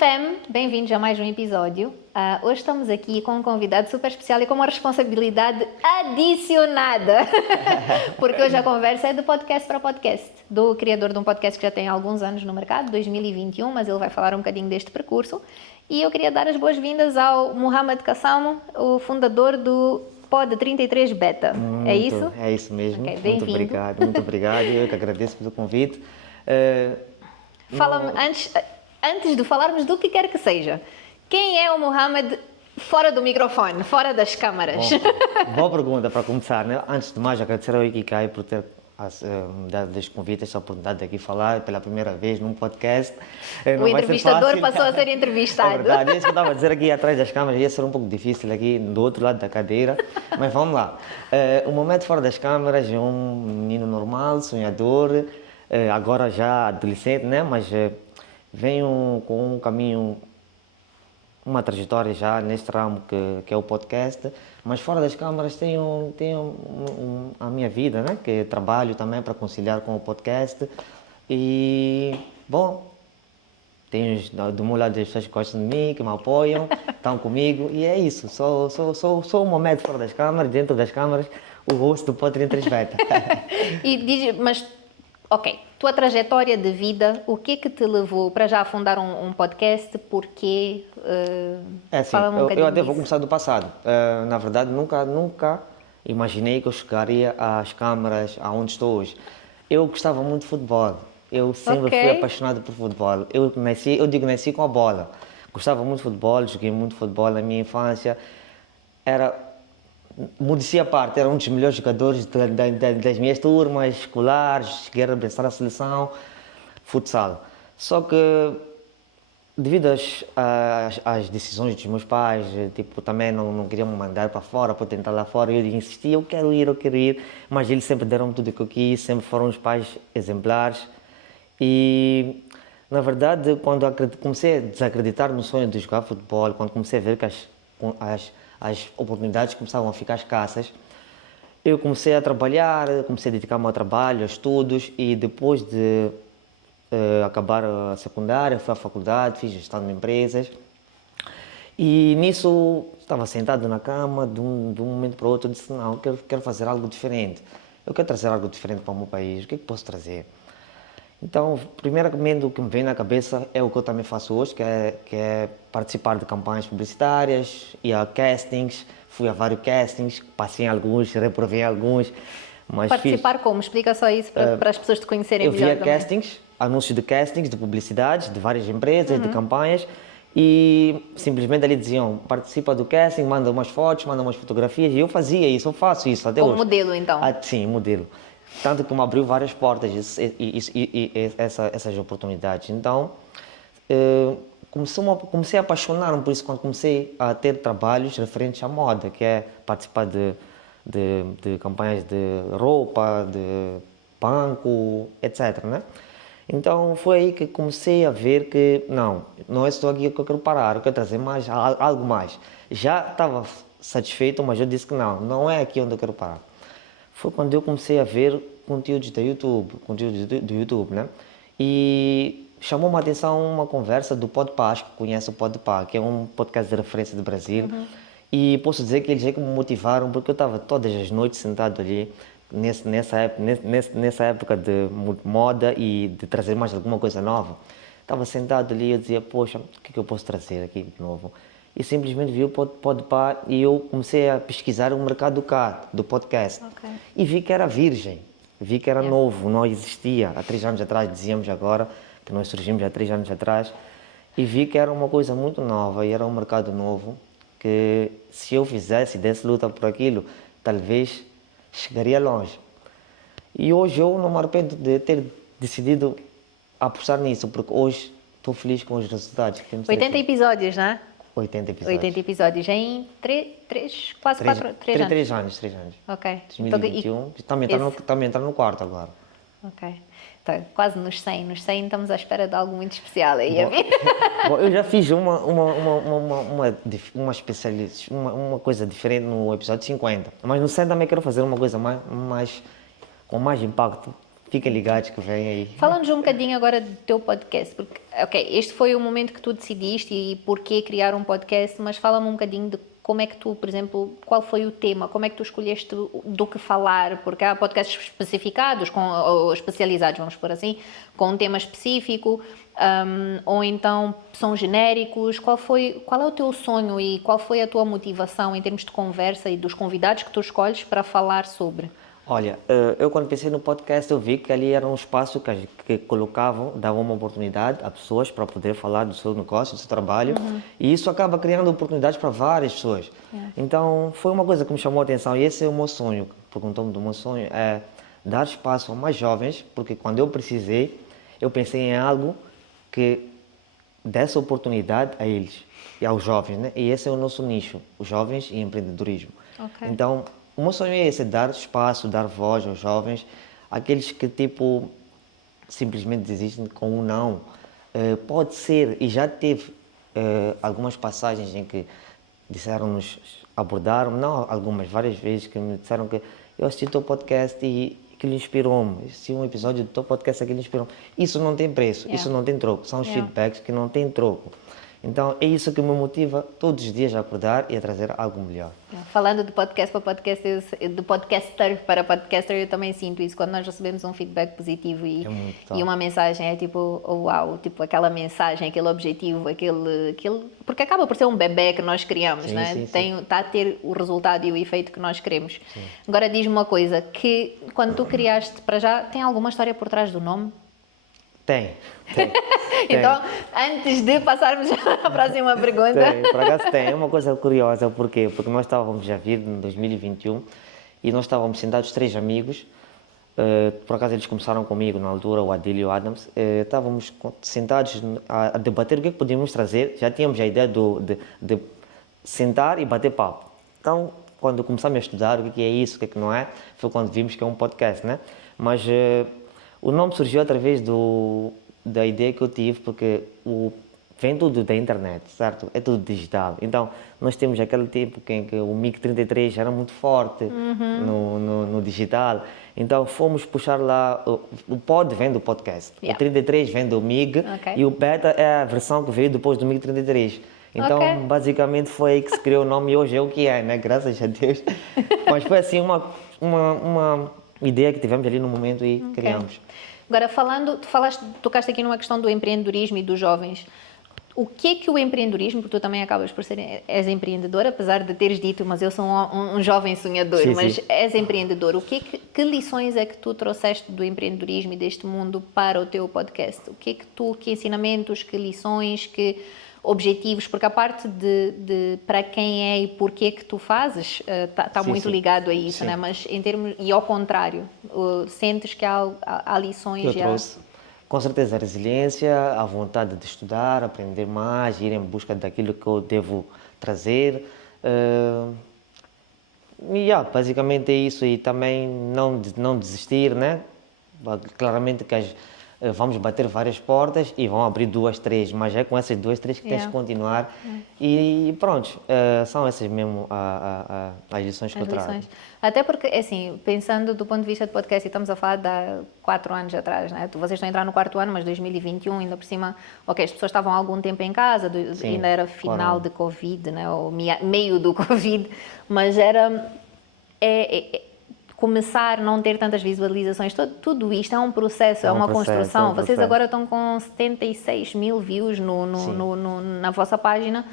fam, bem-vindos a mais um episódio. Hoje estamos aqui com um convidado super especial e com uma responsabilidade adicionada, porque hoje a conversa é de podcast para podcast, do criador de um podcast que já tem alguns anos no mercado, 2021, mas ele vai falar um bocadinho deste percurso. E eu queria dar as boas-vindas ao Mohamed Kassamo, o fundador do Pod 33 Beta. É isso? É isso mesmo. Okay, muito obrigado. Eu que agradeço pelo convite. Fala-me, antes de falarmos do que quer que seja, quem é o Mohamed fora do microfone, fora das câmaras? Bom, boa pergunta para começar, né? Antes de mais, agradecer ao Ikigai por ter me dado este convite, esta oportunidade de aqui falar pela primeira vez num podcast. O entrevistador passou a ser entrevistado. É verdade, isso que eu estava a dizer aqui atrás das câmaras ia ser um pouco difícil aqui do outro lado da cadeira, mas vamos lá. O Mohamed fora das câmaras é um menino normal, sonhador, agora já adolescente, né? Mas venho com um caminho, uma trajetória já neste ramo que é o podcast, mas fora das câmaras tenho a minha vida, né? Que trabalho também para conciliar com o podcast e, bom, tenho do meu lado as pessoas que gostam de mim, que me apoiam, estão comigo e é isso, sou o Mohamed fora das câmaras, dentro das câmaras, o host do Pod 33 Beta. E diz, mas, ok, tua trajetória de vida, o que é que te levou para já fundar um podcast? Porquê? Assim, eu até vou começar do passado. Na verdade, nunca imaginei que eu chegaria às câmaras aonde estou hoje. Eu gostava muito de futebol. Eu sempre fui apaixonado por futebol. Eu nasci com a bola. Gostava muito de futebol, joguei muito futebol na minha infância. Modéstia à parte, era um dos melhores jogadores das minhas turmas escolares, cheguei a representar a seleção, futsal. Só que, devido às decisões dos meus pais, tipo, também não queriam me mandar para fora, para tentar lá fora, eu insisti, eu quero ir, mas eles sempre deram tudo o que eu quis, sempre foram os pais exemplares. E, na verdade, quando comecei a desacreditar no sonho de jogar futebol, quando comecei a ver que as oportunidades começavam a ficar escassas, eu comecei a trabalhar, comecei a dedicar-me ao trabalho, aos estudos e depois de acabar a secundária, fui à faculdade, fiz gestão de empresas e nisso estava sentado na cama, de um momento para o outro, eu disse, não, eu quero fazer algo diferente, eu quero trazer algo diferente para o meu país, o que é que posso trazer? Então, primeiramente, o que me vem na cabeça é o que eu também faço hoje, que é participar de campanhas publicitárias, ir a castings, fui a vários castings, passei em alguns, reprovei em alguns. Mas participar como? Explica só isso para as pessoas te conhecerem melhor. Eu via castings, anúncios de castings, de publicidades, de várias empresas, de campanhas, e simplesmente ali diziam, participa do casting, manda umas fotos, manda umas fotografias, e eu fazia isso, eu faço isso até hoje. Como modelo, então? Sim, modelo. Tanto que me abriu várias portas essas oportunidades. Então, comecei a apaixonar-me por isso quando comecei a ter trabalhos referentes à moda, que é participar de campanhas de roupa, de banco, etc. Né? Então, foi aí que comecei a ver que, não é só aqui que eu quero parar, eu quero trazer mais, algo mais. Já estava satisfeito, mas eu disse que não é aqui onde eu quero parar. Foi quando eu comecei a ver conteúdos do YouTube, né? E chamou-me a atenção uma conversa do Podpah, acho que conhece o Podpah, que é um podcast de referência do Brasil. E posso dizer que eles é que me motivaram, porque eu estava todas as noites sentado ali, nessa época de moda e de trazer mais alguma coisa nova. Estava sentado ali e eu dizia, poxa, o que eu posso trazer aqui de novo? E simplesmente vi o Podpah e eu comecei a pesquisar o mercado cá, do podcast. E vi que era virgem, vi que era novo, não existia. Há 3 anos atrás, dizíamos agora, que nós surgimos há 3 anos atrás, e vi que era uma coisa muito nova e era um mercado novo, que se eu desse luta por aquilo, talvez chegaria longe. E hoje eu não me arrependo de ter decidido apostar nisso, porque hoje estou feliz com os resultados. 80 episódios, não é? 80 episódios. 80 episódios em 3 anos. Ok. 2021. Também está no quarto agora. Ok. Então, quase nos 100. Nos 100 estamos à espera de algo muito especial aí. Bom, eu já fiz uma coisa diferente no episódio 50. Mas no 100 também quero fazer uma coisa com mais impacto. Fiquem ligados que vem aí. Fala-nos um bocadinho agora do teu podcast, porque, ok, este foi o momento que tu decidiste e porquê criar um podcast, mas fala-me um bocadinho de como é que tu, por exemplo, qual foi o tema, como é que tu escolheste do que falar, porque há podcasts especificados, ou especializados, vamos por assim, com um tema específico, ou então são genéricos. Qual é o teu sonho e qual foi a tua motivação em termos de conversa e dos convidados que tu escolhes para falar sobre? Olha, eu quando pensei no podcast, eu vi que ali era um espaço que colocavam, davam uma oportunidade a pessoas para poder falar do seu negócio, do seu trabalho, e isso acaba criando oportunidades para várias pessoas. Então, foi uma coisa que me chamou a atenção, e esse é o meu sonho. Perguntou-me do meu sonho, é dar espaço a mais jovens, porque quando eu precisei, eu pensei em algo que desse oportunidade a eles, e aos jovens, né? E esse é o nosso nicho, os jovens e empreendedorismo. Ok. Então, o meu sonho é esse, dar espaço, dar voz aos jovens, aqueles que tipo simplesmente desistem com um não. Pode ser, e já teve algumas passagens em que disseram-nos, abordaram, não algumas, várias vezes, que me disseram que eu assisti o teu podcast e aquilo inspirou-me, assisti um episódio do teu podcast, aquilo inspirou-me. Isso não tem preço, isso não tem troco, são os feedbacks que não têm troco. Então é isso que me motiva todos os dias a acordar e a trazer algo melhor. Falando de podcast para podcast, de podcaster para podcaster, eu também sinto isso. Quando nós recebemos um feedback positivo e uma mensagem, é tipo, oh, uau, tipo aquela mensagem, aquele objetivo, aquele... Porque acaba por ser um bebê que nós criamos, sim, né? Sim. Está a ter o resultado e o efeito que nós queremos. Sim. Agora diz-me uma coisa, que quando tu criaste, para já, tem alguma história por trás do nome? Tem. Então, antes de passarmos à próxima pergunta... Por acaso tem, é uma coisa curiosa, porquê? Porque nós estávamos a vir em 2021 e nós estávamos sentados 3 amigos, por acaso eles começaram comigo na altura, o Adílio e o Adams, estávamos sentados a debater o que é que podíamos trazer, já tínhamos a ideia de sentar e bater papo. Então, quando começamos a estudar o que é isso, o que não é, foi quando vimos que é um podcast, né? Mas... o nome surgiu através da ideia que eu tive, porque vem tudo da internet, certo? É tudo digital. Então, nós temos aquele tempo em que o MiG-33 era muito forte no digital. Então, fomos puxar lá... O pod vem do podcast. O 33 vem do MiG e o beta é a versão que veio depois do MiG-33. Então, basicamente, foi aí que se criou o nome e hoje é o que é, né? Graças a Deus. Mas foi assim uma ideia que tivemos ali no momento e criamos. Agora, tocaste aqui numa questão do empreendedorismo e dos jovens. O que é que o empreendedorismo, porque tu também acabas por és empreendedor, apesar de teres dito, mas eu sou um jovem sonhador, mas és empreendedor. Que lições é que tu trouxeste do empreendedorismo e deste mundo para o teu podcast? Que ensinamentos, que lições, que objetivos, porque a parte de para quem é e porquê que tu fazes está muito ligado a isso, né? Mas em termos, e ao contrário, sentes que há lições? Eu trouxe, com certeza, a resiliência, a vontade de estudar, aprender mais, ir em busca daquilo que eu devo trazer. Basicamente é isso, e também não desistir, né? Claramente que vamos bater várias portas e vão abrir 2, 3, mas é com essas 2, 3 que tens de continuar. E pronto, são essas mesmo as lições que eu trago. Até porque, assim, pensando do ponto de vista de podcast, e estamos a falar de há 4 anos atrás, né? Vocês estão a entrar no 4º ano, mas 2021, ainda por cima, ok, as pessoas estavam há algum tempo em casa, ainda era final de Covid, né? Ou meio do Covid, mas era... começar a não ter tantas visualizações, tudo isto é um processo, é uma construção. Vocês agora estão com 76 mil views na vossa página.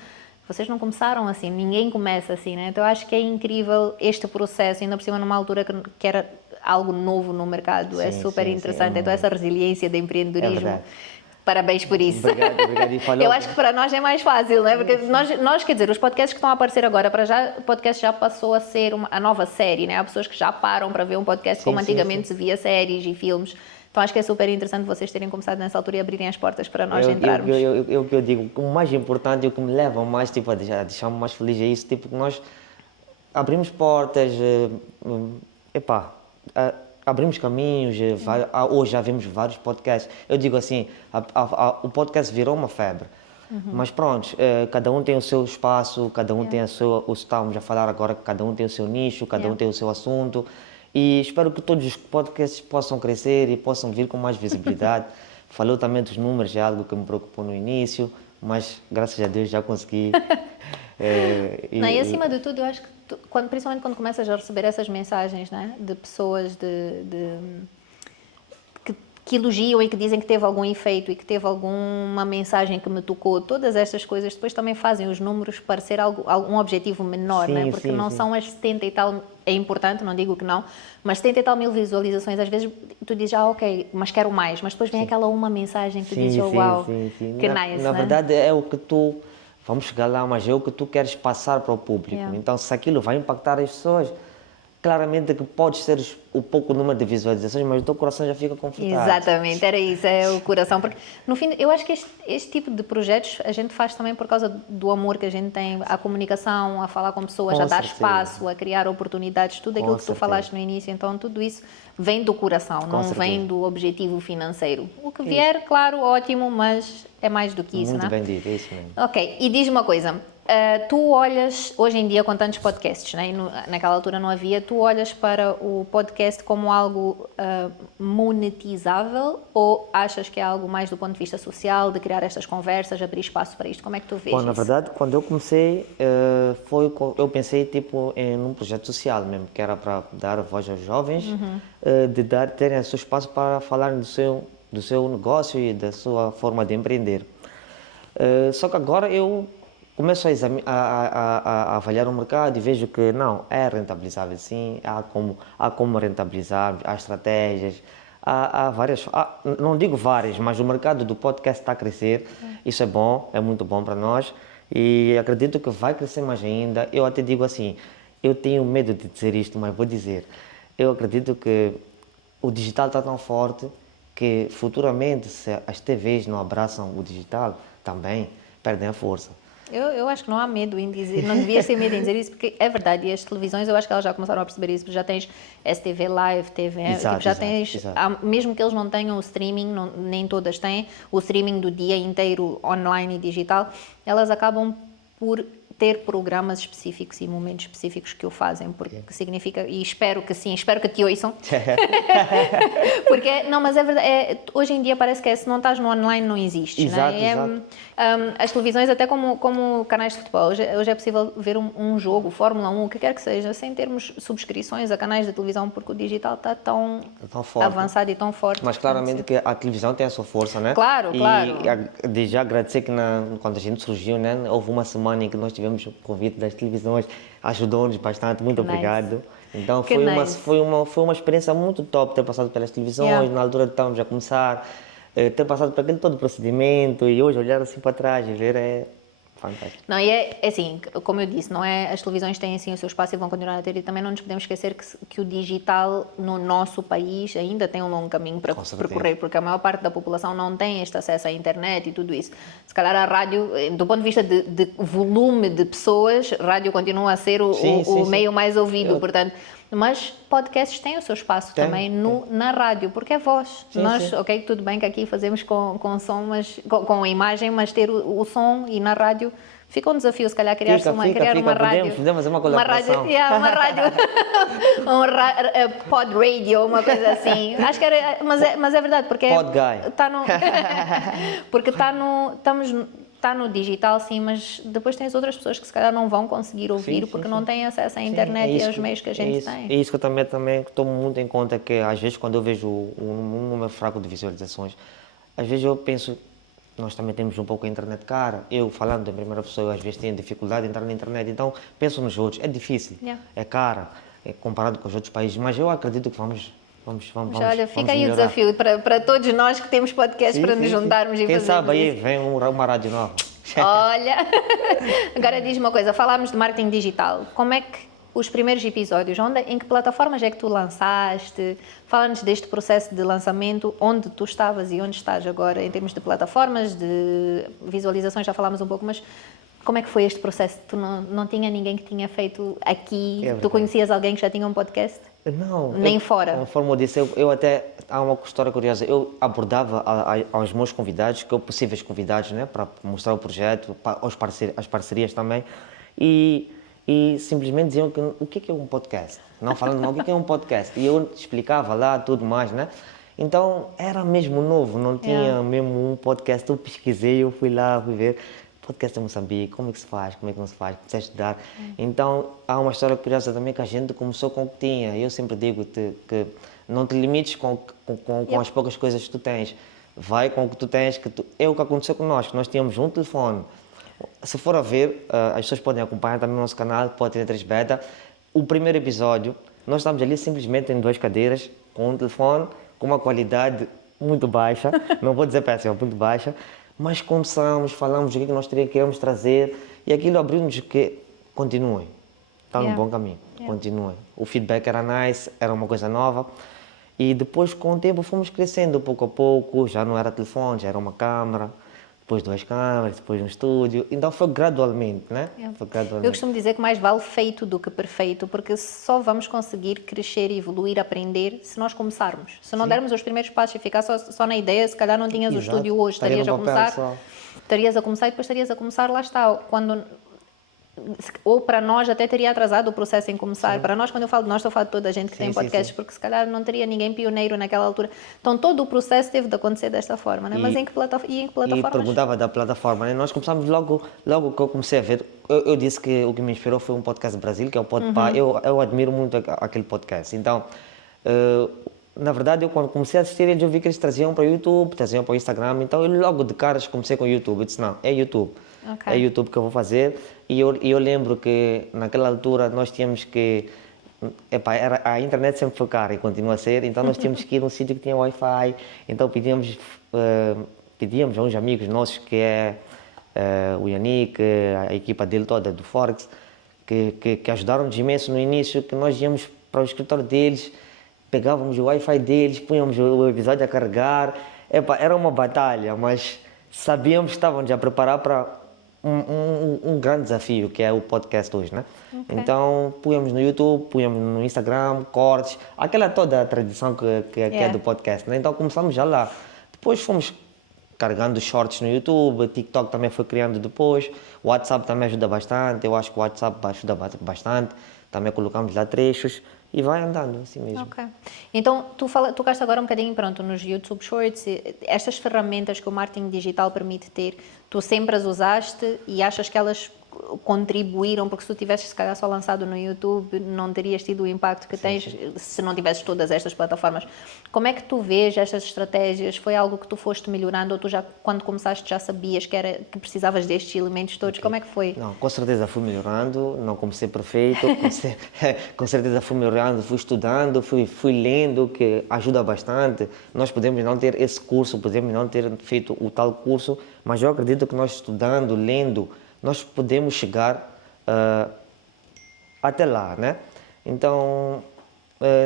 Vocês não começaram assim, ninguém começa assim, né? Então eu acho que é incrível este processo, ainda por cima numa altura que era algo novo no mercado. É super interessante. Então essa resiliência de empreendedorismo. Parabéns por isso. Obrigado. Eu acho que para nós é mais fácil, né? Porque nós, quer dizer, os podcasts que estão a aparecer agora, para já, o podcast já passou a ser a nova série, né? Há pessoas que já param para ver um podcast como antigamente se via séries e filmes. Então acho que é super interessante vocês terem começado nessa altura e abrirem as portas para nós entrarmos. Eu digo, o mais importante e o que me leva mais, tipo, a deixar-me mais feliz é isso, tipo, que nós abrimos portas, abrimos caminhos, hoje já vemos vários podcasts. Eu digo assim, o podcast virou uma febre. Mas pronto, cada um tem o seu espaço, cada um tem o seu... Estamos a falar agora que cada um tem o seu nicho, cada um tem o seu assunto. E espero que todos os podcasts possam crescer e possam vir com mais visibilidade. Falou também dos números, é algo que me preocupou no início, mas graças a Deus já consegui. Não, e acima de tudo, eu acho que principalmente quando começas a receber essas mensagens, né, de pessoas que elogiam e que dizem que teve algum efeito e que teve alguma mensagem que me tocou, todas estas coisas depois também fazem os números parecer um objetivo menor, Sim, né? Porque sim, não sim. são as 70 e tal, é importante, não digo que não, mas 70 e tal mil visualizações, às vezes tu dizes, ok, mas quero mais, mas depois vem aquela uma mensagem que tu dizes, oh, uau, que nice, Na né? verdade é o que tu, vamos chegar lá, mas é o que tu queres passar para o público. Yeah. Então se aquilo vai impactar as pessoas, claramente que pode ser o pouco número de visualizações, mas o teu coração já fica confortável. Exatamente, era isso, é o coração. Porque, no fim, eu acho que este tipo de projetos a gente faz também por causa do amor que a gente tem à comunicação, a falar com pessoas, Com a dar certeza. espaço, a criar oportunidades, tudo aquilo Com que tu certeza. falaste no início. Então, tudo isso vem do coração, não certeza. vem do objetivo financeiro. O que vier, claro, ótimo, mas é mais do que isso, Muito não é? bem dito, é isso mesmo. Ok, e diz-me uma coisa, tu olhas, hoje em dia com tantos podcasts, né? Naquela altura não havia, tu olhas para o podcast como algo monetizável ou achas que é algo mais do ponto de vista social, de criar estas conversas, abrir espaço para isto? Como é que tu vês Bom, na isso? verdade, quando eu comecei, eu pensei tipo em um projeto social mesmo, que era para dar voz aos jovens, terem o seu espaço para falarem do seu negócio e da sua forma de empreender. Só que agora eu começo a avaliar o mercado e vejo que não, é rentabilizável sim, há como rentabilizar, há estratégias, há várias, não digo várias, mas o mercado do podcast está a crescer, isso é bom, é muito bom para nós e acredito que vai crescer mais ainda. Eu até digo assim, eu tenho medo de dizer isto, mas vou dizer, eu acredito que o digital está tão forte que futuramente, se as TVs não abraçam o digital, também perdem a força. Eu acho que não há medo em dizer, não devias ter medo em dizer isso, porque é verdade, e as televisões, eu acho que elas já começaram a perceber isso, porque já tens STV Live, TVM, Exato, tipo, já exato, tens, exato. mesmo que eles não tenham o streaming, nem todas têm, o streaming do dia inteiro online e digital, elas acabam por ter programas específicos e momentos específicos que o fazem, porque significa, e espero que sim, espero que te ouçam, porque, não, mas é verdade, hoje em dia parece que se não estás no online não existes, Exato, né? exato. As televisões, até como canais de futebol, hoje é possível ver um jogo, Fórmula 1, o que quer que seja, sem termos subscrições a canais de televisão, porque o digital está tão forte. avançado e tão forte. Mas claramente que a televisão tem a sua força, né? Claro, claro. E desde já agradecer que quando a gente surgiu, né? Houve uma semana em que nós tivemos o convite das televisões, ajudou-nos bastante, muito Nice. obrigado. Então Que nice. foi uma experiência muito top ter passado pelas televisões, Yeah. na altura estávamos a começar, ter passado por aquele todo o procedimento e hoje olhar assim para trás e ver é fantástico. Não, e é assim, como eu disse, não é, as televisões têm sim o seu espaço e vão continuar a ter, e também não nos podemos esquecer que o digital no nosso país ainda tem um longo caminho para Com certeza. percorrer, porque a maior parte da população não tem este acesso à internet e tudo isso. Se calhar a rádio, do ponto de vista de volume de pessoas, rádio continua a ser o Sim. meio mais ouvido, portanto, mas podcasts têm o seu espaço também na rádio, porque é voz. Nós, sim. ok, tudo bem que aqui fazemos com som, mas com a imagem, mas ter o som e na rádio fica um desafio, se calhar criar uma rádio. Podemos fazer uma colaboração. Uma rádio, pod radio, uma coisa assim. Acho que era, mas é verdade, porque Pod guy. está no, porque está no digital, sim, mas depois tens outras pessoas que se calhar não vão conseguir ouvir porque não têm acesso à internet e aos meios que a gente tem. É isso que eu também tomo muito em conta, que às vezes quando eu vejo um número fraco de visualizações, às vezes eu penso, nós também temos um pouco a internet cara, eu falando em primeira pessoa, às vezes tenho dificuldade de entrar na internet, então penso nos outros, é difícil, é cara, comparado com os outros países, mas eu acredito que vamos Olha, fica aí melhorar. o desafio para todos nós que temos podcast para nos juntarmos e Quem fazermos sabe aí isso. vem uma rádio nova. Olha, agora diz-me uma coisa, falámos de marketing digital, como é que os primeiros episódios, em que plataformas é que tu lançaste? Fala-nos deste processo de lançamento, onde tu estavas e onde estás agora, em termos de plataformas, de visualizações, já falámos um pouco, mas como é que foi este processo? Tu não tinha ninguém que tinha feito aqui? Tu conhecias alguém que já tinha um podcast? Não. Nem fora? Conforme eu disse, eu até, há uma história curiosa, eu abordava aos meus convidados, possíveis convidados, né, para mostrar o projeto, as parcerias também, e e simplesmente diziam que o que é um podcast? Não falando mal, o que é um podcast? E eu explicava lá tudo mais, né? Então era mesmo novo, não tinha mesmo um podcast. Eu pesquisei, eu fui lá, fui ver podcast em Moçambique, como é que se faz, como é que não se faz, comecei a estudar. Então há uma história curiosa também que a gente começou com o que tinha. Eu sempre digo-te que não te limites com as poucas coisas que tu tens. Vai com o que tu tens, é o que aconteceu connosco. Nós tínhamos um telefone. Se for a ver, as pessoas podem acompanhar também no nosso canal, pode ter 3 beta. O primeiro episódio, nós estamos ali simplesmente em 2 cadeiras, com um telefone, com uma qualidade muito baixa, não vou dizer péssima, muito baixa, mas começamos, falamos o que nós queríamos trazer e aquilo abriu-nos que continuem, está no bom caminho, continuem. O feedback era nice, era uma coisa nova e depois com o tempo fomos crescendo pouco a pouco, já não era telefone, já era uma câmera, depois 2 câmeras, depois um estúdio, então foi gradualmente, né? Foi gradualmente. Eu costumo dizer que mais vale feito do que perfeito, porque só vamos conseguir crescer, evoluir, aprender se nós começarmos. Se não dermos os primeiros passos e ficar só na ideia, se calhar não tinhas o estúdio hoje, estarias a começar e depois estarias a começar, lá está, ou para nós até teria atrasado o processo em começar. Sim. Para nós, quando eu falo de nós, estou a falar de toda a gente que tem podcasts, porque se calhar não teria ninguém pioneiro naquela altura. Então todo o processo teve de acontecer desta forma, né? Mas em que plataformas? E perguntava da plataforma, né? Nós começamos logo que eu comecei a ver, eu disse que o que me inspirou foi um podcast do Brasil, que é o Podpah. Eu admiro muito aquele podcast. Então, na verdade, eu quando comecei a assistir eles, eu vi que eles traziam para o YouTube, traziam para o Instagram, então eu logo de caras comecei com o YouTube. Eu disse, não, é YouTube. Okay. É YouTube que eu vou fazer. E eu lembro que naquela altura nós tínhamos que... a internet sempre foi cara e continua a ser, então nós tínhamos que ir a um sítio que tinha Wi-Fi. Então pedíamos a uns amigos nossos, que é o Yannick, a equipa dele toda, do Forex, que ajudaram-nos imenso no início, que nós íamos para o escritório deles, pegávamos o Wi-Fi deles, punhamos o episódio a carregar. Era uma batalha, mas sabíamos que estávamos a preparar para um grande desafio, que é o podcast hoje, né? Okay. Então, punhamos no YouTube, punhamos no Instagram, cortes, aquela toda a tradição que é do podcast, né? Então, começamos já lá. Depois fomos carregando shorts no YouTube, TikTok também foi criando depois, o WhatsApp também ajuda bastante, eu acho que o WhatsApp ajuda bastante, também colocamos lá trechos e vai andando assim mesmo. Ok. Então, tu tocaste agora um bocadinho, pronto, nos YouTube Shorts, estas ferramentas que o marketing digital permite ter, tu sempre as usaste e achas que elas contribuíram, porque se tu tivesses se calhar só lançado no YouTube, não terias tido o impacto que tens se não tivesses todas estas plataformas. Como é que tu vês estas estratégias? Foi algo que tu foste melhorando ou tu já, quando começaste, já sabias que precisavas destes elementos todos? Okay. Como é que foi? Não, com certeza fui melhorando, não comecei perfeito, com certeza fui melhorando, fui estudando, fui lendo, que ajuda bastante. Nós podemos não ter esse curso, podemos não ter feito o tal curso, mas eu acredito que nós estudando, lendo, nós podemos chegar até lá, né? Então,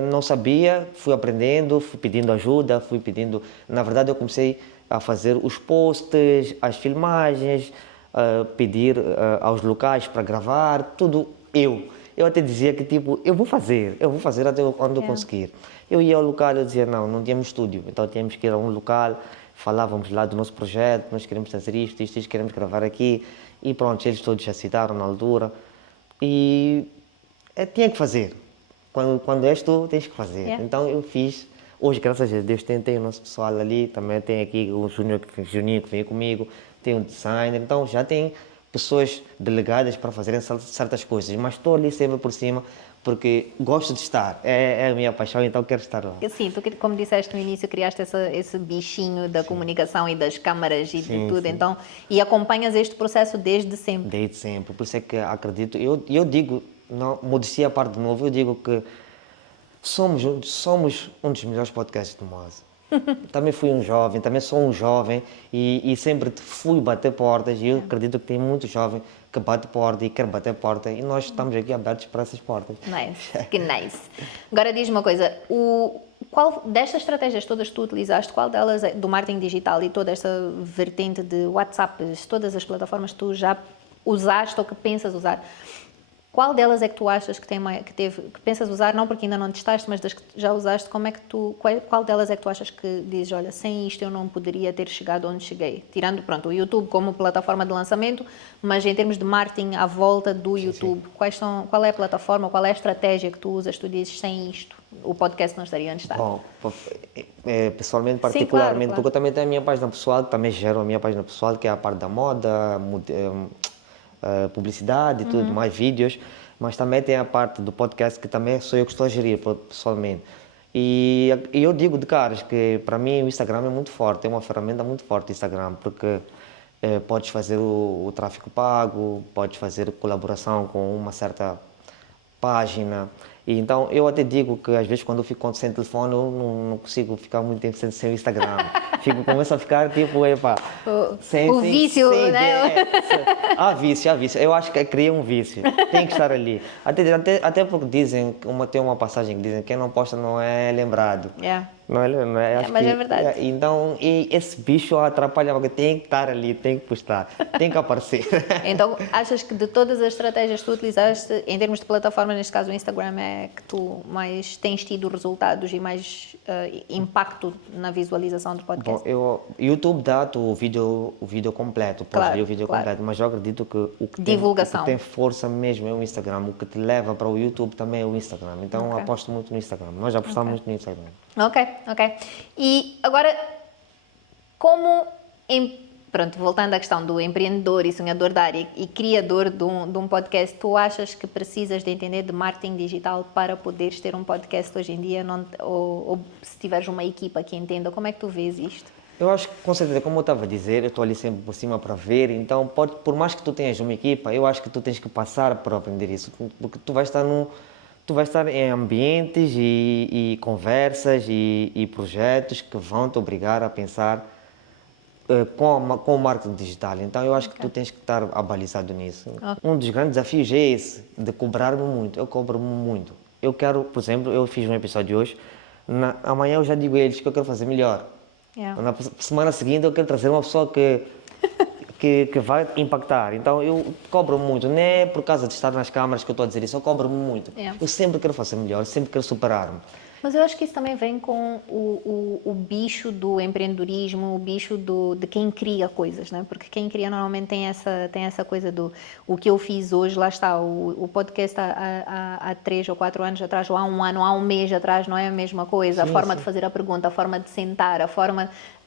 não sabia, fui aprendendo, fui pedindo ajuda, fui pedindo... Na verdade, eu comecei a fazer os posts, as filmagens, pedir aos locais para gravar, tudo eu. Eu até dizia que, tipo, eu vou fazer até quando eu conseguir. Eu ia ao local, eu dizia, não tínhamos estúdio, então tínhamos que ir a um local, falávamos lá do nosso projeto, nós queremos fazer isto, queremos gravar aqui. E pronto, eles todos já citaram na altura. E tinha que fazer. Quando és tu, tens que fazer. Então eu fiz. Hoje, graças a Deus, tem o nosso pessoal ali. Também tem aqui o Juninho que veio comigo. Tem um designer. Então já tem pessoas delegadas para fazerem certas coisas. Mas estou ali sempre por cima, porque gosto de estar. É a minha paixão, então quero estar lá. Sim, tu, como disseste no início, criaste esse bichinho da comunicação e das câmaras e de tudo, então, e acompanhas este processo desde sempre. Desde sempre, por isso é que acredito, eu digo, não, modestia à parte de novo, eu digo que somos um dos melhores podcasts do Moasa. Também fui um jovem, também sou um jovem e sempre fui bater portas e eu acredito que tem muito jovem que bate porta e quer bater porta e nós estamos aqui abertos para essas portas. Nice, que nice. Agora diz-me uma coisa, qual destas estratégias todas que tu utilizaste, qual delas do marketing digital e toda esta vertente de WhatsApp, todas as plataformas que tu já usaste ou que pensas usar, Qual delas é que tu achas que que pensas usar, não porque ainda não testaste, mas das que já usaste, qual delas é que tu achas que dizes, olha, sem isto eu não poderia ter chegado onde cheguei? Tirando, pronto, o YouTube como plataforma de lançamento, mas em termos de marketing à volta do YouTube, qual é a plataforma, qual é a estratégia que tu usas, tu dizes, sem isto o podcast não estaria onde está? Bom, pessoalmente, Sim, particularmente, claro. porque eu também tenho a minha página pessoal, também gero a minha página pessoal, que é a parte da moda, publicidade e tudo, mais vídeos, mas também tem a parte do podcast que também sou eu que estou a gerir pessoalmente. E eu digo de caras que para mim o Instagram é muito forte, é uma ferramenta muito forte o Instagram, porque podes fazer o tráfego pago, podes fazer colaboração com uma certa página. E então eu até digo que às vezes quando eu fico sem telefone eu não consigo ficar muito tempo sem o Instagram. Começo a ficar tipo, epá, o vício, né? Há vício. Eu acho que cria um vício. Tem que estar ali. Até porque dizem, tem uma passagem que dizem que quem não posta não é lembrado. Yeah. Não é? Acho Mas que, é verdade. Então, esse bicho atrapalha, porque tem que estar ali, tem que postar, tem que aparecer. Então, achas que de todas as estratégias que tu utilizaste, em termos de plataforma, neste caso o Instagram, é que tu mais tens tido resultados e mais impacto na visualização do podcast? Bom, YouTube dá-te o vídeo completo, podes ver o vídeo completo, mas eu acredito que o que tem força mesmo é o Instagram, o que te leva para o YouTube também é o Instagram. Então, aposto muito no Instagram. Nós apostamos muito no Instagram. Ok. E agora, pronto, voltando à questão do empreendedor e sonhador da área e criador de um podcast, tu achas que precisas de entender de marketing digital para poderes ter um podcast hoje em dia? Ou se tiveres uma equipa que entenda, como é que tu vês isto? Eu acho que, com certeza, como eu estava a dizer, eu estou ali sempre por cima para ver, então, por mais que tu tenhas uma equipa, eu acho que tu tens que passar para aprender isso, porque tu vais estar em ambientes e conversas e projetos que vão te obrigar a pensar com o marketing digital. Então, eu acho que tu tens que estar abalizado nisso. Um dos grandes desafios é esse, de cobrar-me muito. Eu cobro-me muito. Eu quero, por exemplo, eu fiz um episódio hoje, amanhã eu já digo a eles que eu quero fazer melhor. Yeah. Na semana seguinte eu quero trazer uma pessoa que vai impactar. Então eu cobro-me muito, não é por causa de estar nas câmaras que eu estou a dizer isso, eu cobro-me muito. Yeah. Eu sempre quero fazer melhor, sempre quero superar-me. Mas eu acho que isso também vem com o bicho do empreendedorismo, o bicho de quem cria coisas, né? Porque quem cria normalmente tem essa coisa do o que eu fiz hoje, lá está, o podcast há 3 ou 4 anos atrás, ou há um ano, há um mês atrás, não é a mesma coisa. Sim, a forma de fazer a pergunta, a forma de sentar,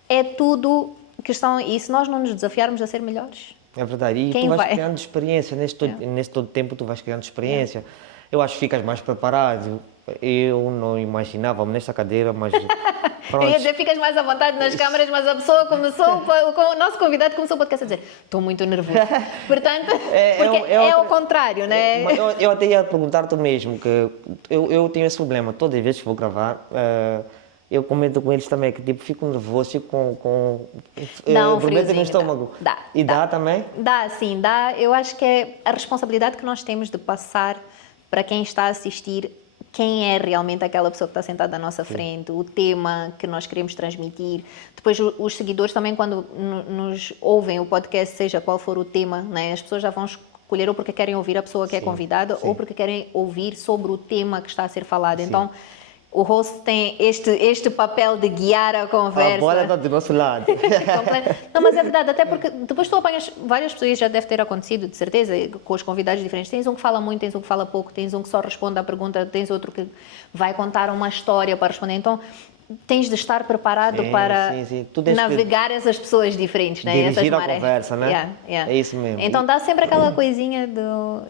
é tudo questão, e se nós não nos desafiarmos a ser melhores? É verdade, e tu vais criando experiência, nesse todo tempo tu vais criando experiência. Eu acho que ficas mais preparado. Eu não imaginava-me nesta cadeira, mas eu ia dizer, ficas mais à vontade nas câmaras, mas a pessoa o nosso convidado começou o podcast a dizer, estou muito nervoso. Portanto, é ao contrário, né? Eu até ia perguntar-te mesmo, que eu tenho esse problema, todas as vezes que vou gravar, eu comento com eles também, que tipo, fico nervoso, fico com borboleta no estômago. Dá também? Dá, sim, dá. Eu acho que é a responsabilidade que nós temos de passar para quem está a assistir quem é realmente aquela pessoa que está sentada à nossa frente, o tema que nós queremos transmitir. Depois, os seguidores também, quando nos ouvem o podcast, seja qual for o tema, né, as pessoas já vão escolher ou porque querem ouvir a pessoa que é convidada ou porque querem ouvir sobre o tema que está a ser falado. Sim. Então, o host tem este papel de guiar a conversa. A bola está do nosso lado. Não, mas é verdade, até porque depois tu apanhas várias pessoas, já deve ter acontecido, de certeza, com os convidados diferentes. Tens um que fala muito, tens um que fala pouco, tens um que só responde à pergunta, tens outro que vai contar uma história para responder. Então, tens de estar preparado para navegar essas pessoas diferentes, né? Dirigir essas a conversa, né? Yeah. É isso mesmo. Então dá sempre aquela coisinha do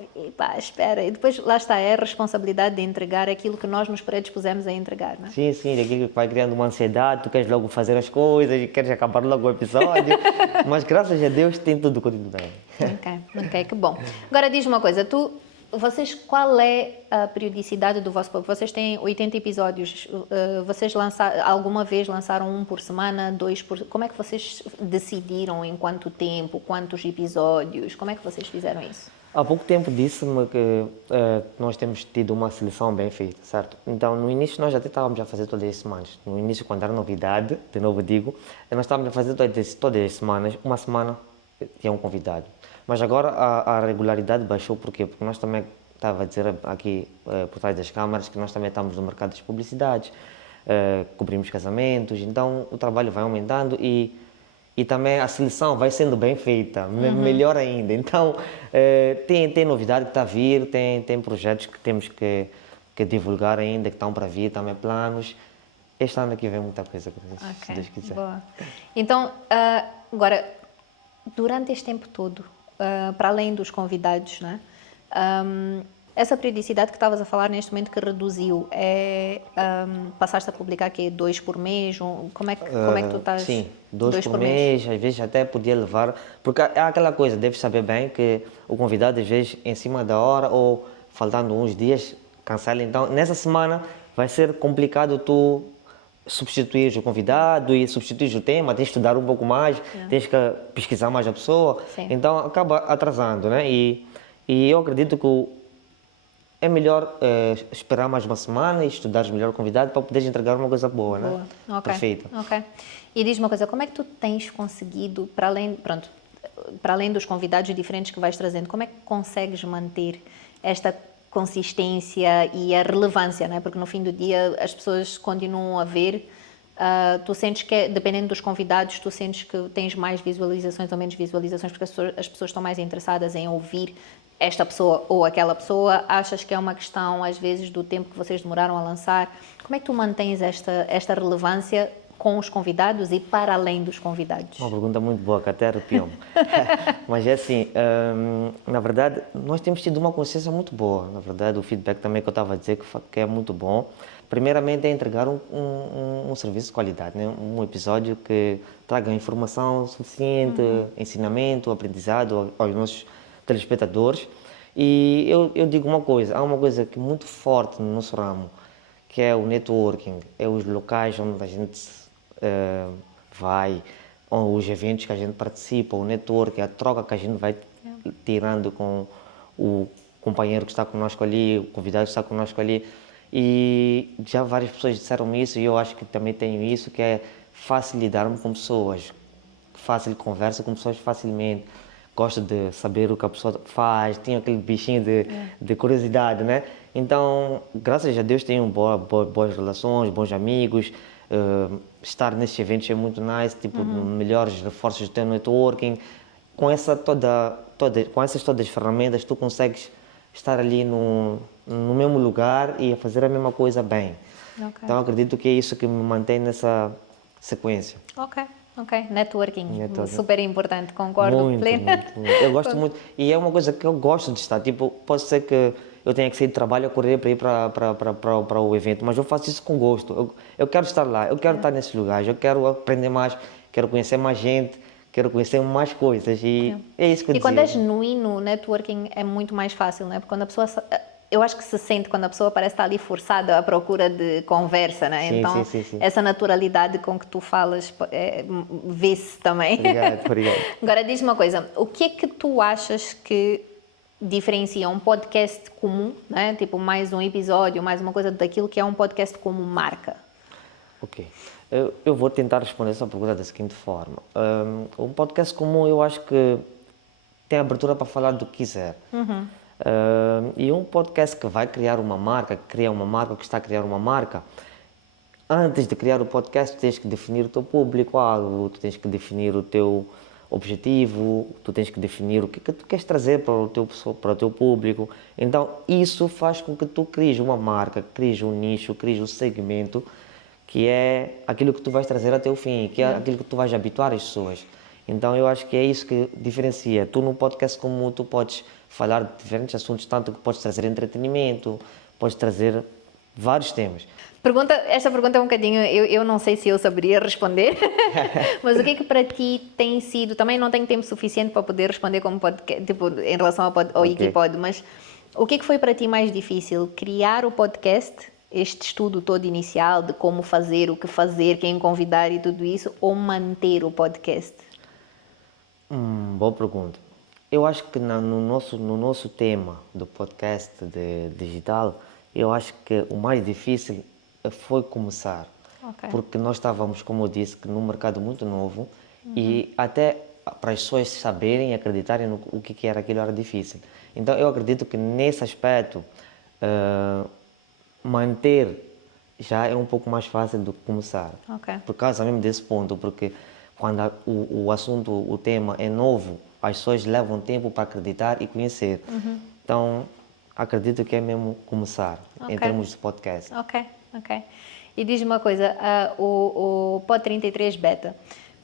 espera, e depois lá está, é a responsabilidade de entregar aquilo que nós nos predispusemos a entregar, né? Sim, aquilo que vai criando uma ansiedade, tu queres logo fazer as coisas e queres acabar logo o episódio, mas graças a Deus tem tudo corrido bem. Ok, que bom. Agora diz-me uma coisa, vocês, qual é a periodicidade do vosso podcast? Vocês têm 80 episódios, vocês alguma vez lançaram 1 por semana, 2 por... Como é que vocês decidiram em quanto tempo, quantos episódios? Como é que vocês fizeram isso? Há pouco tempo disse-me que nós temos tido uma seleção bem feita, certo? Então, no início nós até estávamos a fazer todas as semanas. No início, quando era novidade, de novo digo, nós estávamos a fazer todas as semanas, uma semana tinha um convidado. Mas agora a regularidade baixou, porquê? Porque nós também estava a dizer aqui por trás das câmaras, que nós também estamos no mercado das publicidades, cobrimos casamentos, então o trabalho vai aumentando e também a seleção vai sendo bem feita, melhor ainda. Então, tem novidade que está a vir, tem projetos que temos que divulgar ainda, que estão para vir, também planos. Este ano aqui vem muita coisa, se Deus quiser. Boa. Então, agora, durante este tempo todo, para além dos convidados, né? Essa periodicidade que estavas a falar neste momento que reduziu, passaste a publicar que 2 por mês? Como é que tu estás? Sim, 2 por mês, às vezes até podia levar, porque é aquela coisa, deves saber bem que o convidado às vezes em cima da hora ou faltando uns dias cancela, então nessa semana vai ser complicado tu substituir o convidado e substituir o tema, tens que estudar um pouco mais, tens que pesquisar mais a pessoa, então acaba atrasando, né? E eu acredito que é melhor esperar mais uma semana e estudar melhor o convidado para poderes entregar uma coisa boa, né? Okay. Perfeito. Ok. E diz-me uma coisa, como é que tu tens conseguido, para além dos convidados diferentes que vais trazendo, como é que consegues manter esta consistência e a relevância, né? Porque no fim do dia as pessoas continuam a ver, tu sentes que, dependendo dos convidados, tu sentes que tens mais visualizações ou menos visualizações, porque as pessoas estão mais interessadas em ouvir esta pessoa ou aquela pessoa. Achas que é uma questão, às vezes, do tempo que vocês demoraram a lançar? Como é que tu mantens esta relevância com os convidados e para além dos convidados? Uma pergunta muito boa, que até arrepiou-me. Mas é assim, na verdade, nós temos tido uma consciência muito boa. Na verdade, o feedback também que eu estava a dizer que é muito bom. Primeiramente é entregar um serviço de qualidade, né? Um episódio que traga informação suficiente, ensinamento, aprendizado aos nossos telespectadores. E eu digo uma coisa, há uma coisa que é muito forte no nosso ramo, que é o networking, é os locais onde a gente vai, ou os eventos que a gente participa, o networking, a troca que a gente vai tirando com o companheiro que está conosco ali, o convidado que está conosco ali. E já várias pessoas disseram isso e eu acho que também tenho isso, que é fácil lidar-me com pessoas, fácil conversa com pessoas facilmente. Gosto de saber o que a pessoa faz, tenho aquele bichinho de curiosidade, né? Então, graças a Deus tenho boas relações, bons amigos. Estar nestes eventos é muito nice, tipo, melhores reforços do teu networking. Com essas todas as ferramentas, tu consegues estar ali no mesmo lugar e a fazer a mesma coisa bem. Okay. Então, acredito que é isso que me mantém nessa sequência. Ok. Networking. Super importante, concordo plenamente. Muito. Eu gosto muito. E é uma coisa que eu gosto de estar. Tipo, pode ser que eu tenha que sair de trabalho a correr para ir para o evento, mas eu faço isso com gosto. Eu quero estar lá, eu quero estar nesses lugares, eu quero aprender mais, quero conhecer mais gente, quero conhecer mais coisas. E é isso que eu E digo. quando é genuíno, o networking é muito mais fácil, não é? Porque quando a pessoa... Eu acho que se sente quando a pessoa parece estar ali forçada à procura de conversa, né? Sim, então, sim. essa naturalidade com que tu falas vê-se também. Obrigado. Agora, diz-me uma coisa. O que é que tu achas que diferencia um podcast comum, né? Tipo, mais um episódio, mais uma coisa daquilo que é um podcast como marca? Ok. Eu vou tentar responder essa pergunta da seguinte forma. Um podcast comum, eu acho que tem abertura para falar do que quiser. E um podcast que vai criar uma marca, que cria uma marca, que está a criar uma marca, antes de criar o podcast, tu tens que definir o teu público-alvo, tu tens que definir o teu objetivo, tu tens que definir o que tu queres trazer para o teu público. Então, isso faz com que tu cries uma marca, cries um nicho, cries um segmento, que é aquilo que tu vais trazer até o fim, que é aquilo que tu vais habituar as pessoas. Então, eu acho que é isso que diferencia. Tu, num podcast comum, tu podes falar de diferentes assuntos, tanto que podes trazer entretenimento, podes trazer vários temas. Esta pergunta é um bocadinho, eu não sei se eu saberia responder, mas o que é que para ti tem sido, também não tenho tempo suficiente para poder responder como podcast, tipo, em relação ao Wikipod, mas o que é que foi para ti mais difícil? Criar o podcast, este estudo todo inicial de como fazer, o que fazer, quem convidar e tudo isso, ou manter o podcast? Boa pergunta. Eu acho que no nosso tema do podcast digital, eu acho que o mais difícil foi começar. Okay. Porque nós estávamos, como eu disse, num mercado muito novo e até para as pessoas saberem e acreditarem no que era aquilo era difícil. Então eu acredito que nesse aspecto manter já é um pouco mais fácil do que começar. Ok. Por causa mesmo desse ponto, porque quando o assunto, o tema é novo, as pessoas levam tempo para acreditar e conhecer. Então acredito que é mesmo começar em termos de podcast. Ok. E diz-me uma coisa, o Pod 33 Beta,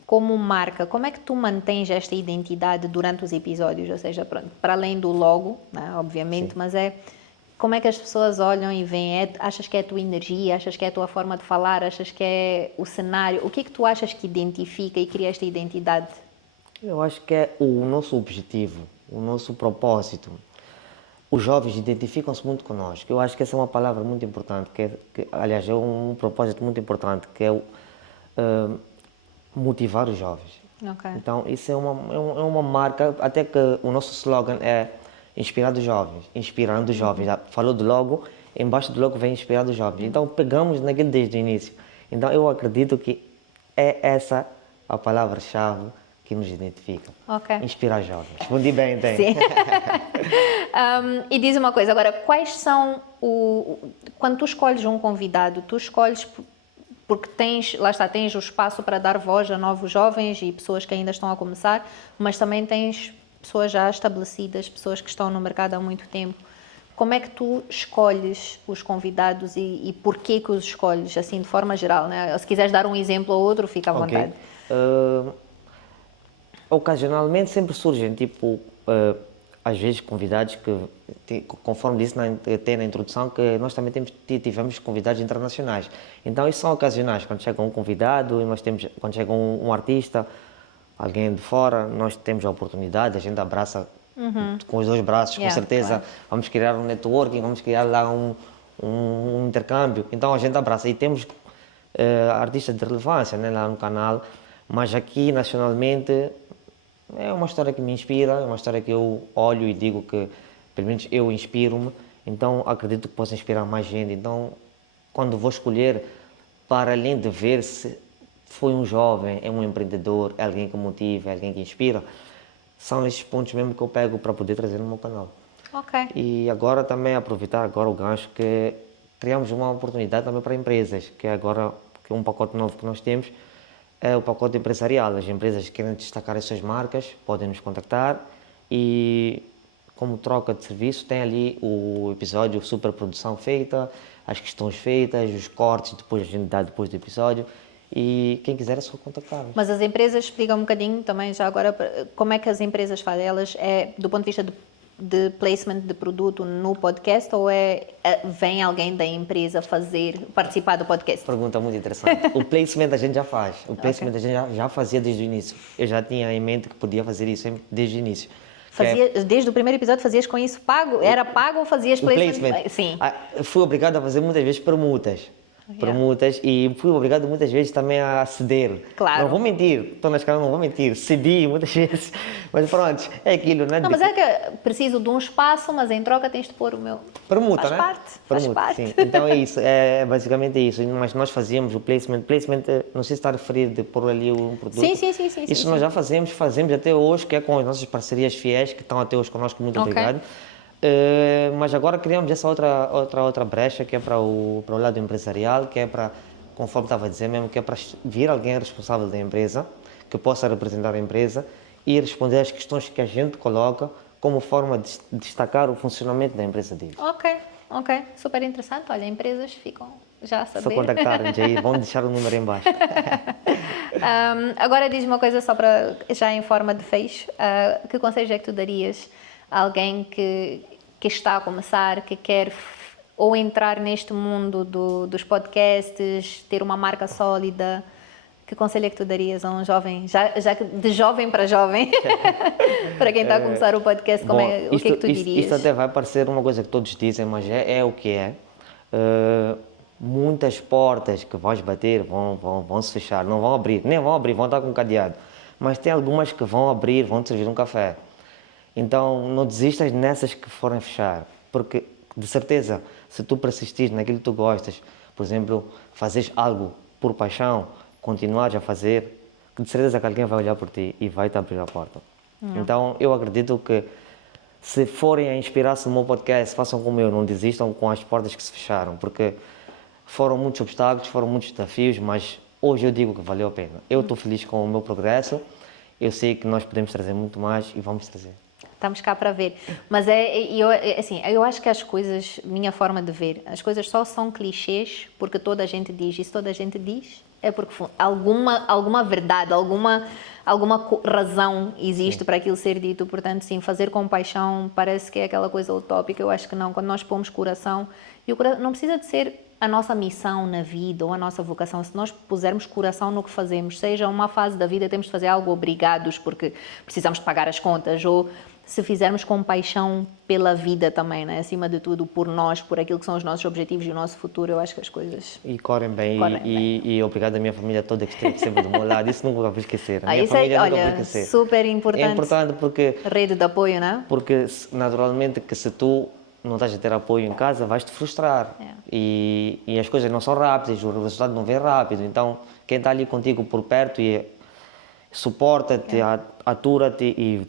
como marca, como é que tu mantens esta identidade durante os episódios? Ou seja, pronto, para além do logo, né, obviamente, Sim. mas como é que as pessoas olham e veem? Achas que é a tua energia? Achas que é a tua forma de falar? Achas que é o cenário? O que é que tu achas que identifica e cria esta identidade? Eu acho que é o nosso objetivo, o nosso propósito. Os jovens identificam-se muito conosco. Eu acho que essa é uma palavra muito importante, aliás, é um propósito muito importante, que é motivar os jovens. Ok. Então, isso é uma marca, até que o nosso slogan é inspirando os jovens, inspirando os jovens. Já falou do logo, embaixo do logo vem inspirando os jovens. Então, pegamos naquele desde o início. Então, eu acredito que é essa a palavra-chave que nos identifica. Ok. Inspirar jovens. Respondi bem, então. Sim. E diz uma coisa, agora, quais são quando tu escolhes um convidado, tu escolhes porque tens o espaço para dar voz a novos jovens e pessoas que ainda estão a começar, mas também tens pessoas já estabelecidas, pessoas que estão no mercado há muito tempo. Como é que tu escolhes os convidados e porquê que os escolhes, assim, de forma geral, né? Se quiseres dar um exemplo ou outro, fica à vontade. Ocasionalmente sempre surgem, às vezes convidados que, conforme disse até na introdução, que nós também tivemos convidados internacionais. Então, isso são ocasionais, quando chega um convidado, quando chega um artista, alguém de fora, nós temos a oportunidade, a gente abraça com os dois braços, com certeza. Claro. Vamos criar um networking, vamos criar lá um intercâmbio. Então, a gente abraça. E temos artistas de relevância, né, lá no canal, mas aqui, nacionalmente, é uma história que me inspira, é uma história que eu olho e digo que, pelo menos, eu inspiro-me, então acredito que possa inspirar mais gente. Então, quando vou escolher, para além de ver se foi um jovem, é um empreendedor, é alguém que motiva, é alguém que inspira, são esses pontos mesmo que eu pego para poder trazer no meu canal. Ok. E agora também aproveitar o gancho que criamos uma oportunidade também para empresas, que é um pacote novo que nós temos, é o pacote empresarial. As empresas que querem destacar as suas marcas podem nos contactar e, como troca de serviço, tem ali o episódio superprodução feita, as questões feitas, os cortes depois a gente dá depois do episódio e quem quiser é só contactar. Mas as empresas, explica um bocadinho também já agora, como é que as empresas fazem? Elas, do ponto de vista de placement de produto no podcast ou vem alguém da empresa participar do podcast? Pergunta muito interessante. O placement a gente já faz. O placement a gente já fazia desde o início. Eu já tinha em mente que podia fazer isso desde o início. Desde o primeiro episódio fazias com isso pago? Era pago ou fazias placement? Sim. Fui obrigado a fazer muitas vezes permutas. E fui obrigado muitas vezes também a ceder. Claro. Não vou mentir, estou na escala, não vou mentir, cedi muitas vezes, mas pronto, é aquilo, né? Não, mas é que preciso de um espaço, mas em troca tens de pôr o meu... Permuta, faz né? parte, faz parte. Sim. Então é isso, é basicamente isso, mas nós fazíamos o placement, não sei se está a referir de pôr ali um produto. Sim. Isso nós já fazemos até hoje, que é com as nossas parcerias fiéis, que estão até hoje connosco, muito obrigado. Mas agora criamos essa outra brecha, que é para o lado empresarial, que é para, conforme estava a dizer mesmo, que é para vir alguém responsável da empresa, que possa representar a empresa e responder às questões que a gente coloca como forma de destacar o funcionamento da empresa deles. Ok. Super interessante. Olha, empresas ficam já a saber. Só contactarem-nos aí, vão deixar o número em baixo. Agora diz uma coisa só para, já em forma de fecho, que conselho é que tu darias a alguém que está a começar, que quer ou entrar neste mundo dos podcasts, ter uma marca sólida? Que conselho é que tu darias a um jovem, já de jovem para jovem, para quem está a começar o podcast, o que é que tu dirias? Isto até vai parecer uma coisa que todos dizem, mas é o que é. Muitas portas que vais bater vão se fechar, não vão abrir, nem vão abrir, vão estar com cadeado. Mas tem algumas que vão abrir, vão te servir um café. Então, não desistas nessas que forem fechar, porque, de certeza, se tu persistires naquilo que tu gostas, por exemplo, fazeres algo por paixão, continuares a fazer, de certeza que alguém vai olhar por ti e vai te abrir a porta. Então, eu acredito que se forem a inspirar-se no meu podcast, façam como eu, não desistam com as portas que se fecharam, porque foram muitos obstáculos, foram muitos desafios, mas hoje eu digo que valeu a pena. Eu estou feliz com o meu progresso, eu sei que nós podemos trazer muito mais e vamos trazer. Estamos cá para ver. Mas assim, eu acho que as coisas, minha forma de ver, as coisas só são clichês porque toda a gente diz. E se toda a gente diz, é porque alguma verdade, alguma razão existe para aquilo ser dito. Portanto, sim, fazer com paixão parece que é aquela coisa utópica. Eu acho que não. Quando nós pomos coração, e o coração não precisa de ser a nossa missão na vida ou a nossa vocação. Se nós pusermos coração no que fazemos, seja uma fase da vida, temos de fazer algo obrigados porque precisamos de pagar as contas, ou se fizermos com paixão pela vida também, né? Acima de tudo, por nós, por aquilo que são os nossos objetivos e o nosso futuro, eu acho que as coisas E correm bem, bem. E obrigado à minha família toda que esteve sempre do meu lado, isso nunca vou esquecer. A minha isso é, família nunca vou olha, esquecer. super importante. É importante porque Rede de apoio, né? naturalmente que se tu não estás a ter apoio em casa, vais-te frustrar. É. E as coisas não são rápidas, o resultado não vem rápido. Então, quem está ali contigo por perto e suporta-te, atura-te e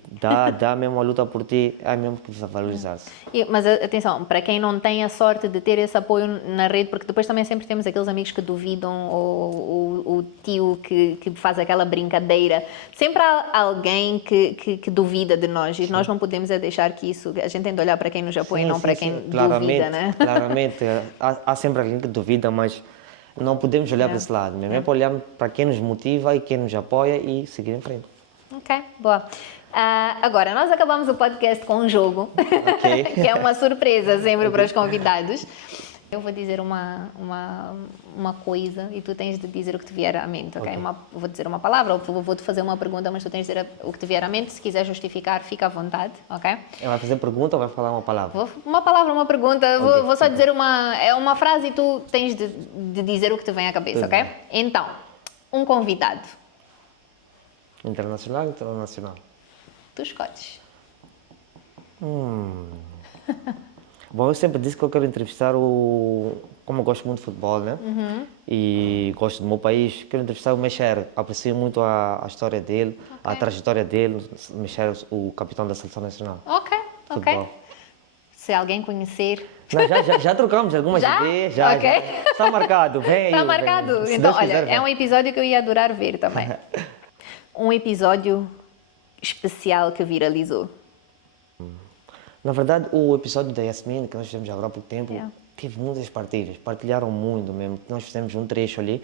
dá mesmo a luta por ti, é mesmo que precisa valorizar-se. Mas atenção, para quem não tem a sorte de ter esse apoio na rede, porque depois também sempre temos aqueles amigos que duvidam, ou o tio que faz aquela brincadeira. Sempre há alguém que duvida de nós e nós não podemos deixar que isso. A gente tem de olhar para quem nos apoia, não para quem duvida, né? Claramente, há sempre alguém que duvida, mas não podemos olhar para esse lado mesmo. É para olhar para quem nos motiva e quem nos apoia e seguir em frente. Ok, boa. Agora, nós acabamos o podcast com um jogo, Okay. que é uma surpresa sempre para os convidados. Eu vou dizer uma coisa e tu tens de dizer o que te vier à mente, ok? Vou dizer uma palavra, ou vou-te fazer uma pergunta, mas tu tens de dizer o que te vier à mente. Se quiser justificar, fica à vontade, ok? Vai fazer pergunta ou vai falar uma palavra? Uma palavra, uma pergunta. Vou só dizer uma frase e tu tens de dizer o que te vem à cabeça, ok? Então, um convidado. Internacional ou internacional? Tu escolhes. Bom, eu sempre disse que eu quero entrevistar como eu gosto muito de futebol, né? E gosto do meu país, quero entrevistar o Mecher. Aprecio muito a história dele, a trajetória dele. Mecher, o capitão da seleção nacional. Ok. Futebol. Se alguém conhecer... Não, já trocamos algumas ideias, já. Está marcado, vem aí. Está marcado. Se Então, Deus olha, quiser, é um episódio que eu ia adorar ver também. Um episódio especial que viralizou. Na verdade, o episódio da Yasmin, que nós fizemos agora há pouco tempo, Yeah. teve muitas partilhas, partilharam muito mesmo. Nós fizemos um trecho ali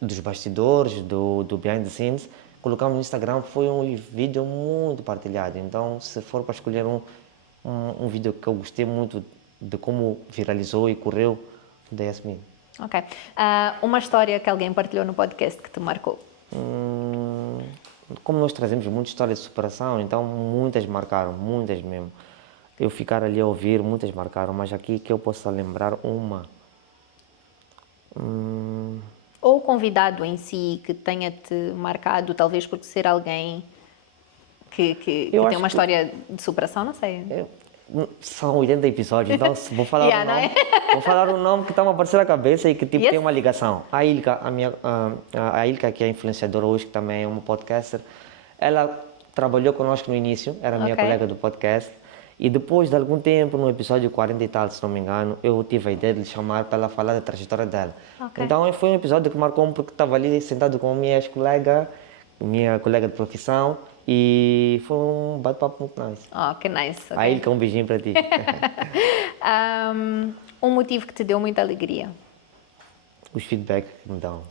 dos bastidores, do behind the scenes, colocamos no Instagram, foi um vídeo muito partilhado. Então, se for para escolher um vídeo que eu gostei muito de como viralizou e correu, da Yasmin. Ok. Uma história que alguém partilhou no podcast que te marcou. Como nós trazemos muita história de superação, então muitas marcaram, muitas mesmo. Eu ficar ali a ouvir, muitas marcaram, mas aqui que eu possa lembrar uma. Ou o convidado em si que tenha-te marcado, talvez por ser alguém que tem uma história de superação, não sei. São 80 episódios, então vou falar um nome. Vou falar um nome que está-me a aparecer na cabeça e que tipo, tem uma ligação. A Ilka, a Ilka, que é influenciadora hoje, que também é uma podcaster, ela trabalhou conosco no início, era minha colega do podcast. E depois de algum tempo, no episódio 40 e tal, se não me engano, eu tive a ideia de lhe chamar para ela falar da trajetória dela. Então foi um episódio que marcou-me porque estava ali sentado com a minha colega de profissão, e foi um bate-papo muito nice. Oh, que nice. Okay. A Ilka, um beijinho para ti. Um motivo que te deu muita alegria. Os feedbacks que me dão.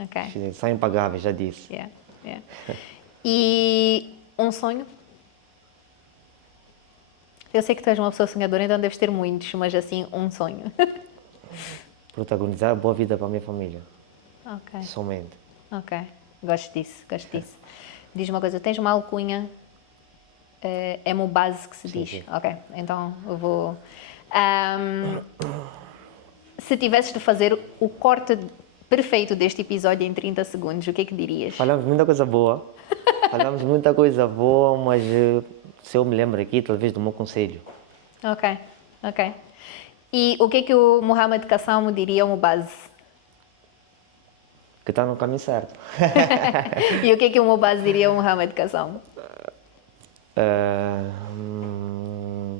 Ok. São impagáveis, já disse. Yeah. E um sonho? Eu sei que tu és uma pessoa sonhadora, então deves ter muitos, mas assim, um sonho. Protagonizar a boa vida para a minha família. Ok. Somente. Ok. Gosto disso. Diz uma coisa, tens uma alcunha, é Mubase que se diz. Sim. Ok, então eu vou... se tivesses de fazer o corte perfeito deste episódio em 30 segundos, o que é que dirias? Falamos muita coisa boa, mas se eu me lembro aqui, talvez do meu conselho. Ok. E o que é que o Mohamed Kassam diria ao Mubase? Que está no caminho certo. E o que é que o Mubase diria ao Mohamed Kassam?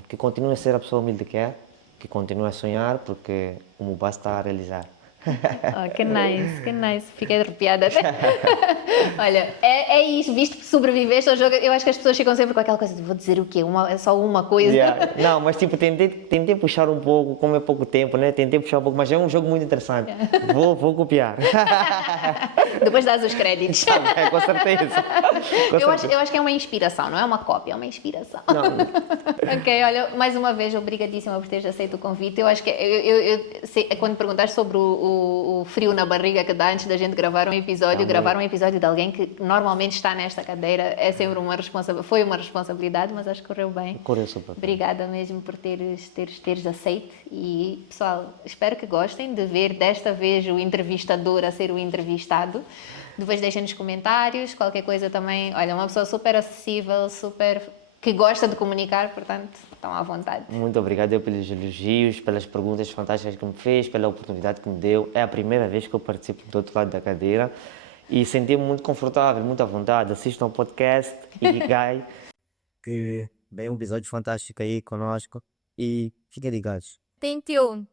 que continue a ser a pessoa humilde que é, que continue a sonhar, porque o Mubá está a realizar. Oh, que nice. Fiquei arrepiada até. Olha, é isso, visto que sobreviveste ao jogo, eu acho que as pessoas ficam sempre com aquela coisa de vou dizer o quê? É só uma coisa. Yeah. Não, mas tipo, tentei puxar um pouco, como é pouco tempo, né? Tentei puxar um pouco, mas é um jogo muito interessante. Vou copiar. Depois dás os créditos. É, com certeza. Eu acho que é uma inspiração, não é uma cópia, é uma inspiração. Não. Ok, olha, mais uma vez, obrigadíssima por teres aceito o convite. Eu acho que eu sei, quando perguntaste sobre o frio na barriga que dá antes da gente gravar um episódio, gravar um episódio de alguém que normalmente está nesta cadeira é sempre foi uma responsabilidade, mas acho que correu bem. Correu super bem. Obrigada mesmo por teres aceito e, pessoal, espero que gostem de ver desta vez o entrevistador a ser o entrevistado. Depois deixem nos comentários, qualquer coisa também. Olha, uma pessoa super acessível, super que gosta de comunicar, portanto, estão à vontade. Muito obrigado eu pelos elogios, pelas perguntas fantásticas que me fez, pela oportunidade que me deu. É a primeira vez que eu participo do outro lado da cadeira e senti-me muito confortável, muito à vontade. Assistam ao podcast Ikigai, que vem um episódio fantástico aí conosco e fiquem ligados. 21